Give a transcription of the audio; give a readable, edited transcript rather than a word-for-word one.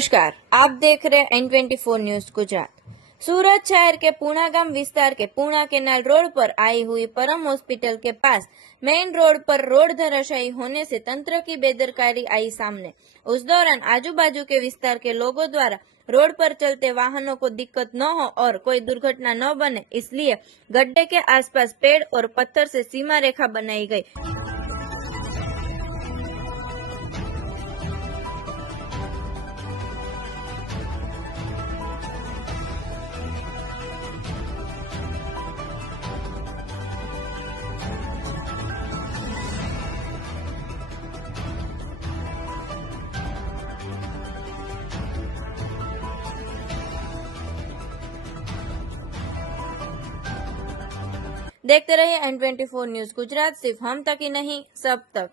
नमस्कार, आप देख रहे हैं N24 न्यूज गुजरात। सूरत शहर के पूना गांव विस्तार के पूना केनाल रोड पर आई हुई परम हॉस्पिटल के पास मेन रोड पर रोड धराशायी होने से तंत्र की बेदरकारी आई सामने। उस दौरान आजू बाजू के विस्तार के लोगों द्वारा रोड पर चलते वाहनों को दिक्कत न हो और कोई दुर्घटना न बने, इसलिए गड्ढे के आसपास पेड़ और पत्थर से सीमा रेखा बनाई गई। देखते रहिए N24 न्यूज गुजरात, सिर्फ हम तक ही नहीं, सब तक।